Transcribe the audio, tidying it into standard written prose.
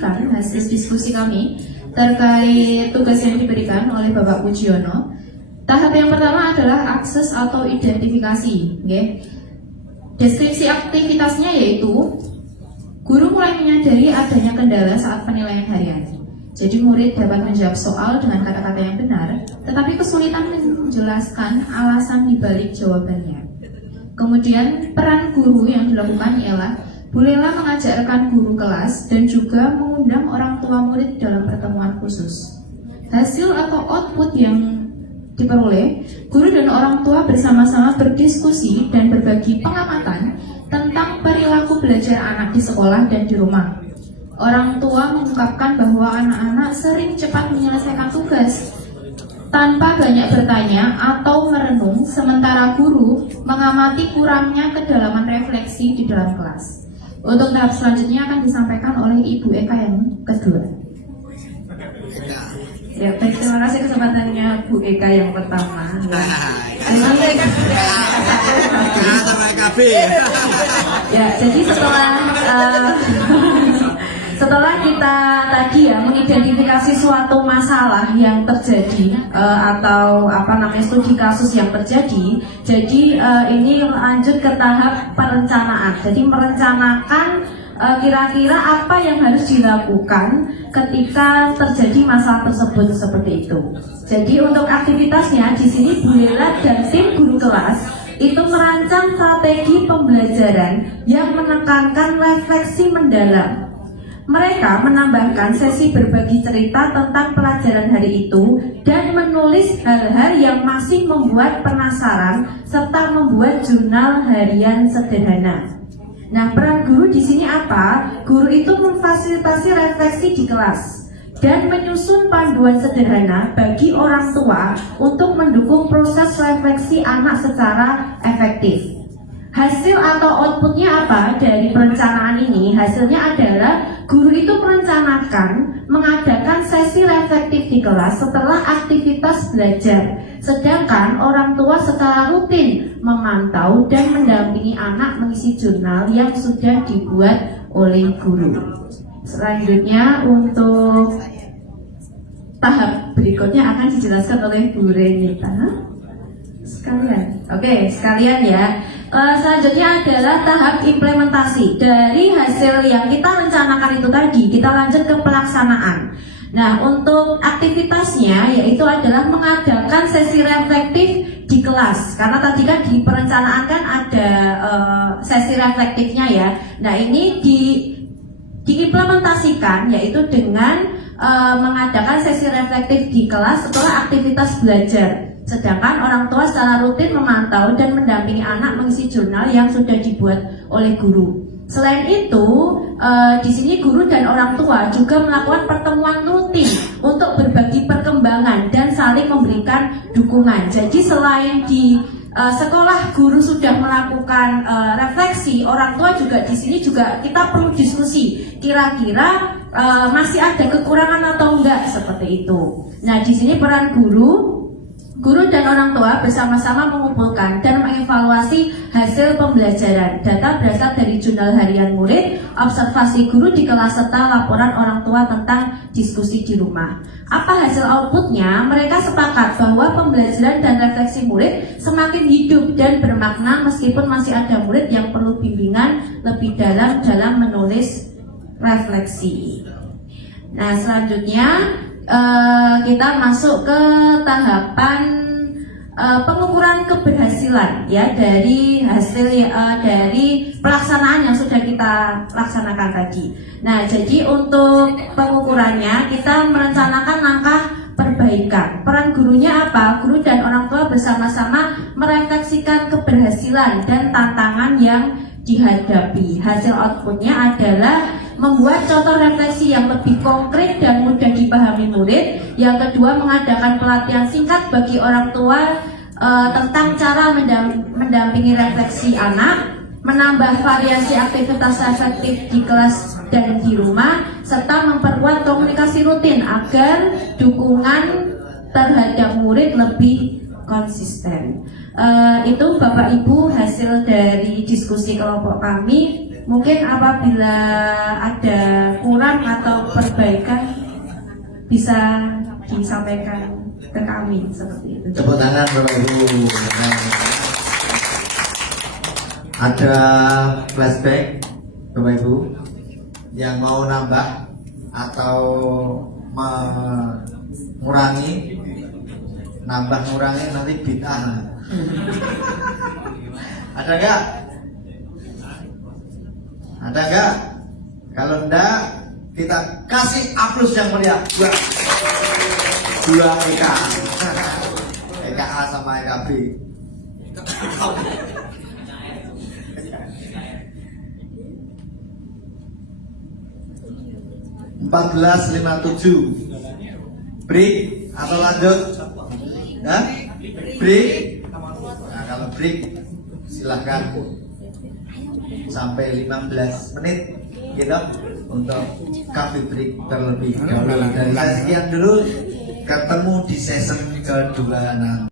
diskusikan hasil diskusi kami terkait tugas yang diberikan oleh Bapak Pujiono. Tahap yang pertama adalah akses atau identifikasi. Okay. Deskripsi aktivitasnya yaitu guru mulai menyadari adanya kendala saat penilaian harian. Jadi murid dapat menjawab soal dengan kata-kata yang benar, tetapi kesulitan menjelaskan alasan dibalik jawabannya. Kemudian peran guru yang dilakukan ialah bolehlah mengajak rekan guru kelas dan juga mengundang orang tua murid dalam pertemuan khusus. Hasil atau output yang diperoleh, guru dan orang tua bersama-sama berdiskusi dan berbagi pengamatan tentang perilaku belajar anak di sekolah dan di rumah. Orang tua mengungkapkan bahwa anak-anak sering cepat menyelesaikan tugas tanpa banyak bertanya atau merenung, sementara guru mengamati kurangnya kedalaman refleksi di dalam kelas. Untuk tahap selanjutnya akan disampaikan oleh Ibu Eka yang kedua. Ya, baik, terima kasih kesempatannya Bu Eka yang pertama. Ya, jadi setelah kita tadi ya mengidentifikasi suatu masalah yang terjadi atau studi kasus yang terjadi, jadi ini lanjut ke tahap perencanaan. Jadi merencanakan kira-kira apa yang harus dilakukan ketika terjadi masalah tersebut seperti itu. Jadi untuk aktivitasnya di sini Bu Lela dan tim guru kelas itu merancang strategi pembelajaran yang menekankan refleksi mendalam. Mereka menambahkan sesi berbagi cerita tentang pelajaran hari itu dan menulis hal-hal yang masih membuat penasaran serta membuat jurnal harian sederhana. Nah, peran guru di sini apa? Guru itu memfasilitasi refleksi di kelas dan menyusun panduan sederhana bagi orang tua untuk mendukung proses refleksi anak secara efektif. Hasil atau outputnya apa dari perencanaan ini? Hasilnya adalah guru itu merencanakan mengadakan sesi reflektif di kelas setelah aktivitas belajar, sedangkan orang tua secara rutin memantau dan mendampingi anak mengisi jurnal yang sudah dibuat oleh guru. Selanjutnya untuk tahap berikutnya akan dijelaskan oleh Bu Renita. Sekalian ya. Selanjutnya adalah tahap implementasi. Dari hasil yang kita rencanakan itu tadi, kita lanjut ke pelaksanaan. Nah, untuk aktivitasnya yaitu adalah mengadakan sesi reflektif di kelas. Karena tadi kan di perencanaan kan ada sesi reflektifnya ya. Nah, ini diimplementasikan yaitu dengan mengadakan sesi reflektif di kelas setelah aktivitas belajar. Sedangkan orang tua secara rutin memantau dan mendampingi anak mengisi jurnal yang sudah dibuat oleh guru. Selain itu, di sini guru dan orang tua juga melakukan pertemuan rutin untuk berbagi perkembangan dan saling memberikan dukungan. Jadi selain di sekolah guru sudah melakukan refleksi, orang tua juga di sini juga kita perlu diskusi. Kira-kira masih ada kekurangan atau enggak seperti itu. Nah, di sini peran guru dan orang tua bersama-sama mengumpulkan dan mengevaluasi hasil pembelajaran. Data berasal dari jurnal harian murid, observasi guru di kelas, serta laporan orang tua tentang diskusi di rumah. Apa hasil outputnya? Mereka sepakat bahwa pembelajaran dan refleksi murid semakin hidup dan bermakna meskipun masih ada murid yang perlu bimbingan lebih dalam menulis refleksi. Nah, selanjutnya kita masuk ke tahapan pengukuran keberhasilan ya dari hasil dari pelaksanaan yang sudah kita laksanakan tadi. Nah, jadi untuk pengukurannya kita merencanakan langkah perbaikan. Peran gurunya apa? Guru dan orang tua bersama-sama merefleksikan keberhasilan dan tantangan yang dihadapi. Hasil outputnya adalah membuat contoh refleksi yang lebih konkret dan mudah dipahami murid. Yang kedua, mengadakan pelatihan singkat bagi orang tua tentang cara mendampingi refleksi anak, menambah variasi aktivitas efektif di kelas dan di rumah, serta memperkuat komunikasi rutin agar dukungan terhadap murid lebih konsisten. Itu Bapak Ibu hasil dari diskusi kelompok kami. Mungkin apabila ada kurang atau perbaikan bisa disampaikan ke kami seperti itu. Tepuk tangan Bapak Ibu. Ada flashback Bapak Ibu yang mau nambah atau mengurangi, nambah ngurangi nanti bid'ah. Ada nggak? Ada nggak? Kalau enggak, kita kasih aplaus yang meriah buat dua EK, EKA sama EKB. 14.57. Break atau lanjut? Hah? Break? Nah, kalau break silahkan sampai 15 menit gitu untuk coffee break terlebih dahulu. Dan saya sekian dulu, ketemu di season kedua nanti.